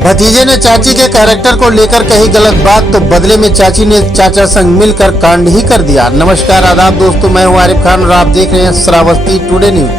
भतीजे ने चाची के कैरेक्टर को लेकर कही गलत बात तो बदले में चाची ने चाचा संग मिलकर कांड ही कर दिया। नमस्कार आदाब दोस्तों, मैं हूं आरिफ खान और आप देख रहे हैं श्रावस्ती टुडे न्यूज।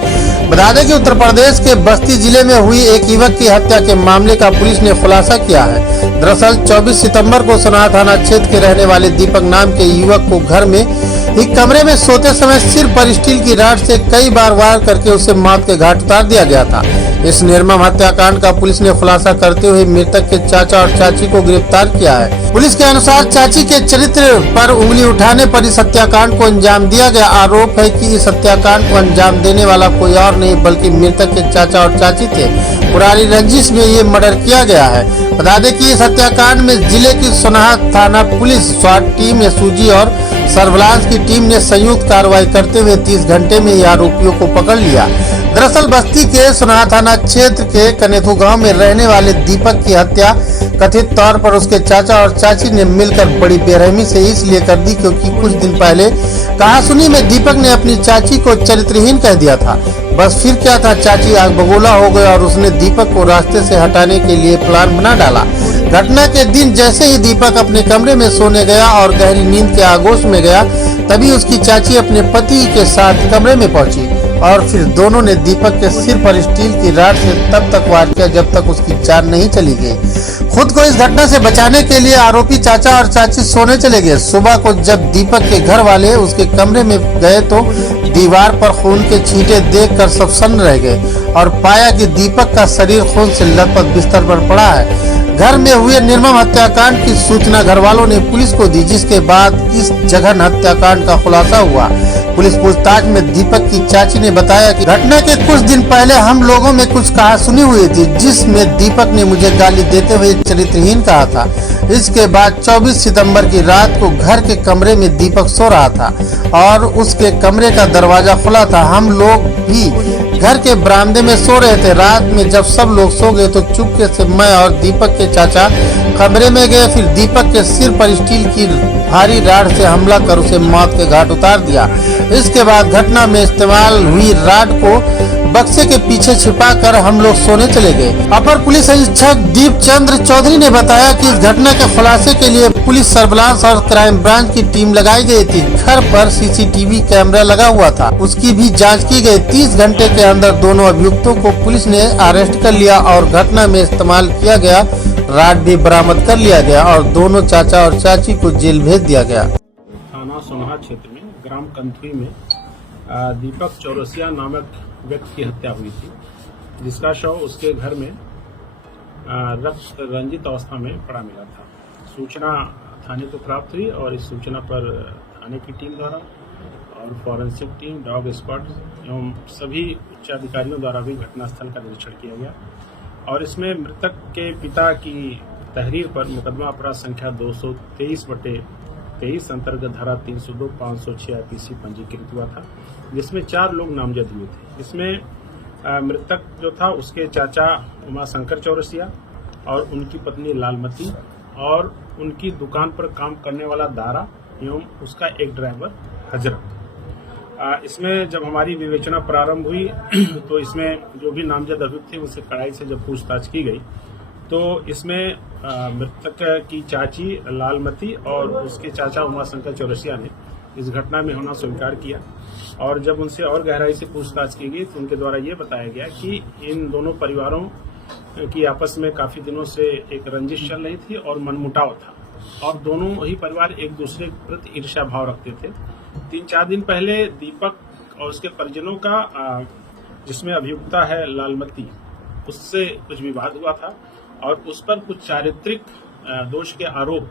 बता दें कि उत्तर प्रदेश के बस्ती जिले में हुई एक युवक की हत्या के मामले का पुलिस ने खुलासा किया है। दरअसल 24 सितंबर को सोनार थाना क्षेत्र के रहने वाले दीपक नाम के युवक को घर में एक कमरे में सोते समय सिर पर स्टील की रॉड से कई बार वार करके उसे मौत के घाट उतार दिया गया था। इस निर्मम हत्याकांड का पुलिस ने खुलासा करते हुए मृतक के चाचा और चाची को गिरफ्तार किया है। पुलिस के अनुसार चाची के चरित्र पर उंगली उठाने पर इस हत्याकांड को अंजाम दिया गया। आरोप है कि इस हत्याकांड को अंजाम देने वाला कोई और नहीं बल्कि मृतक के चाचा और चाची थे। पुरानी रंजिश में ये मर्डर किया गया है। बता दें कि इस हत्याकांड में जिले की सोनार थाना पुलिस, स्वाट टीम, एसओजी और सर्विलांस की टीम ने संयुक्त कार्रवाई करते हुए 30 घंटे में ये आरोपियों को पकड़ लिया। दरअसल बस्ती के सोनार थाना क्षेत्र के कनेथू गांव में रहने वाले दीपक की हत्या कथित तौर पर उसके चाचा और चाची ने मिलकर बड़ी बेरहमी से इसलिए कर दी क्योंकि कुछ दिन पहले कहासुनी में दीपक ने अपनी चाची को चरित्रहीन कह दिया था। बस फिर क्या था, चाची आग बबूला हो गई और उसने दीपक को रास्ते से हटाने के लिए प्लान बना डाला। घटना के दिन जैसे ही दीपक अपने कमरे में सोने गया और गहरी नींद के आगोश में गया, तभी उसकी चाची अपने पति के साथ कमरे में पहुंची और फिर दोनों ने दीपक के सिर पर स्टील की रॉड से तब तक वार किया जब तक उसकी जान नहीं चली गई। खुद को इस घटना से बचाने के लिए आरोपी चाचा और चाची सोने चले गए। सुबह को जब दीपक के घर वाले उसके कमरे में गए तो दीवार पर खून के छींटे देखकर सब सन्न रह गए और पाया कि दीपक का शरीर खून से लथपथ बिस्तर पर पड़ा है। घर में हुए निर्मम हत्याकांड की सूचना घर वालों ने पुलिस को दी, जिसके बाद इस जघन्य हत्याकांड का खुलासा हुआ। पुलिस पूछताछ में दीपक की चाची ने बताया कि घटना के कुछ दिन पहले हम लोगों में कुछ कहासुनी हुई थी जिसमें दीपक ने मुझे गाली देते हुए चरित्रहीन कहा था। इसके बाद 24 सितंबर की रात को घर के कमरे में दीपक सो रहा था और उसके कमरे का दरवाजा खुला था। हम लोग भी घर के बरामदे में सो रहे थे। रात में जब सब लोग सो गए तो चुपके से मैं और दीपक के चाचा कमरे में गए। फिर दीपक के सिर पर स्टील की भारी रॉड से हमला कर उसे मौत के घाट उतार दिया। इसके बाद घटना में इस्तेमाल हुई रॉड को बक्से के पीछे छिपाकर हम लोग सोने चले गए। अपर पुलिस अधीक्षक दीपचंद्र चौधरी ने बताया कि इस घटना के खुलासे के लिए पुलिस, सर्विलांस और क्राइम ब्रांच की टीम लगाई गई थी। घर पर सीसीटीवी कैमरा लगा हुआ था, उसकी भी जांच की गई। 30 घंटे के अंदर दोनों अभियुक्तों को पुलिस ने अरेस्ट कर लिया और घटना में इस्तेमाल किया गया रॉड भी बरामद कर लिया गया और दोनों चाचा और चाची को जेल भेज दिया गया। थाना सोनार क्षेत्र में ग्राम कंथी में दीपक चौरसिया नामक व्यक्ति की हत्या हुई थी, जिसका शव उसके घर में रक्त रंजित अवस्था में पड़ा मिला था। सूचना थाने को प्राप्त हुई और इस सूचना पर थाने की टीम द्वारा और फॉरेंसिक टीम, डॉग स्क्वाड एवं सभी उच्च अधिकारियों द्वारा भी घटनास्थल का निरीक्षण किया गया और इसमें मृतक के पिता की तहरीर पर मुकदमा अपराध संख्या 223/23 अंतर्गत धारा 302, 506 IPC पंजीकृत हुआ था, जिसमें 4 लोग नामजद हुए थे। इसमें मृतक जो था उसके चाचा उमाशंकर चौरसिया और उनकी पत्नी लालमती और उनकी दुकान पर काम करने वाला दारा एवं उसका एक ड्राइवर हजरत। इसमें जब हमारी विवेचना प्रारंभ हुई तो इसमें जो भी नामजद अभियुक्त थे उनसे कड़ाई से जब पूछताछ की गई तो इसमें मृतक की चाची लालमती और उसके चाचा उमाशंकर चौरसिया ने इस घटना में होना स्वीकार किया और जब उनसे और गहराई से पूछताछ की गई तो उनके द्वारा ये बताया गया कि इन दोनों परिवारों की आपस में काफी दिनों से एक रंजिश चल रही थी और मनमुटाव था और दोनों ही परिवार एक दूसरे के प्रति ईर्ष्या भाव रखते थे। 3-4 दिन पहले दीपक और उसके परिजनों का जिसमें अभियुक्ता है लालमती, उससे कुछ विवाद हुआ था और उस पर कुछ चारित्रिक दोष के आरोप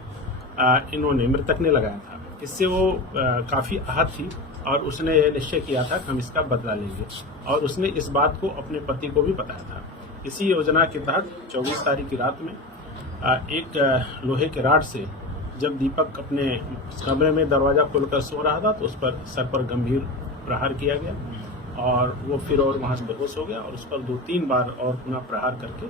इन्होंने मृतक ने लगाया था। इससे वो काफी आहत थी और उसने यह निश्चय किया था कि हम इसका बदला लेंगे और उसने इस बात को अपने पति को भी बताया था। इसी योजना के तहत 24 तारीख की रात में एक लोहे के रॉड से जब दीपक अपने कमरे में दरवाजा खोलकर सो रहा था तो उस पर सर पर गंभीर प्रहार किया गया और वो फिर और वहां से बेहोश हो गया और उस पर 2-3 बार और पुनः प्रहार करके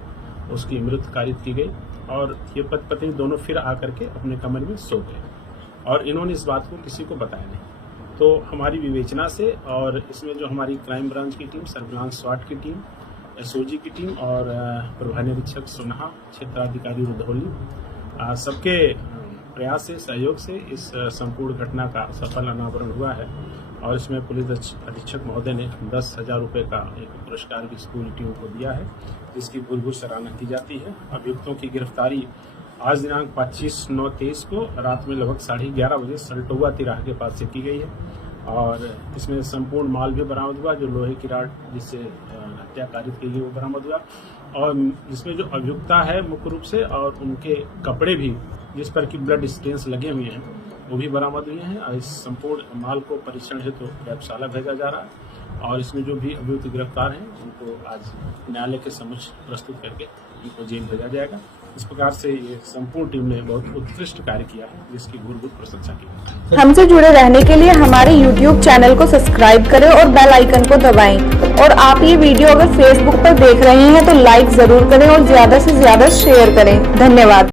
उसकी मृत्यु कारित की गई और ये पति पत्नी दोनों फिर आकर के अपने कमरे में सो गए और इन्होंने इस बात को किसी को बताया नहीं। तो हमारी विवेचना से और इसमें जो हमारी क्राइम ब्रांच की टीम, सर्विलांस स्वाट की टीम एसओजी की टीम और प्रभारी निरीक्षक सुनहा, क्षेत्राधिकारी रुधौली सबके प्रयास से, सहयोग से इस संपूर्ण घटना का सफल अनावरण हुआ है। और इसमें पुलिस अधीक्षक महोदय ने 10,000 रुपये का एक पुरस्कार भी स्कूल टीम को दिया है, जिसकी भूरिभूत सराहना की जाती है। अभियुक्तों की गिरफ्तारी आज दिनांक 25/9/23 को रात में लगभग 11:30 बजे सल्टोवा तिराहा के पास से की गई है। और इसमें संपूर्ण माल भी बरामद हुआ, जो लोहे की राड जिससे हत्या कारित की गई वो बरामद हुआ। और जिसमें जो अभियुक्ता है मुख्य रूप से, और उनके कपड़े भी जिस पर कि ब्लड स्टेन्स लगे हुए हैं वो भी बरामद हुए हैं। और इस संपूर्ण माल को परीक्षण हेतु प्रयोगशाला भेजा जा रहा है। और इसमें जो भी अभियुक्त गिरफ्तार हैं उनको आज न्यायालय के समक्ष प्रस्तुत करके उनको जेल भेजा जाएगा। इस प्रकार से ये संपूर्ण टीम ने बहुत उत्कृष्ट कार्य किया है, जिसकी भूरिभूत प्रशंसा की। हमसे जुड़े रहने के लिए हमारे YouTube चैनल को सब्सक्राइब करें और बेल आइकन को दबाएं। और आप ये वीडियो अगर Facebook पर देख रहे हैं तो लाइक जरूर करें और ज्यादा से ज्यादा शेयर करें। धन्यवाद।